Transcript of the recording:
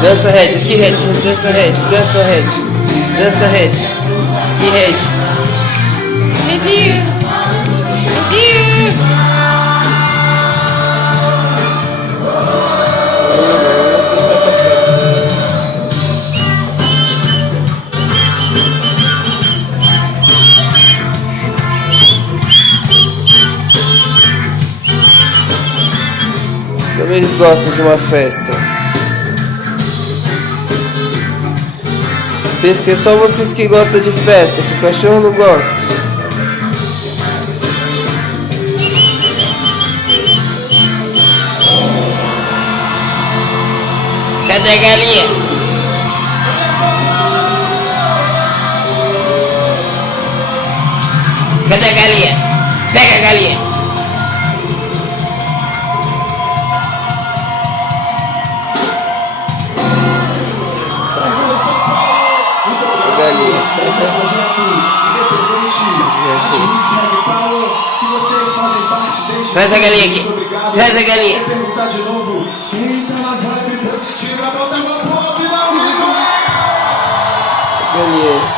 Dança Red, aqui Red, dança Red, dança Red, dança Red, aqui Red. Redinho, Redinho. Como eles gostam de uma festa. Pensa que é só vocês que gostam de festa, que o cachorro não gosta. Cadê a galinha? Cadê a galinha? Pega a galinha! Galinha. Esse projeto independente, de Paulo, que vocês fazem parte desde. Traz a galinha aqui. Traz a galinha. Vou perguntar de novo. Quem tá na vibe positiva, bota a mão pro alto e dá um grito. Galinha.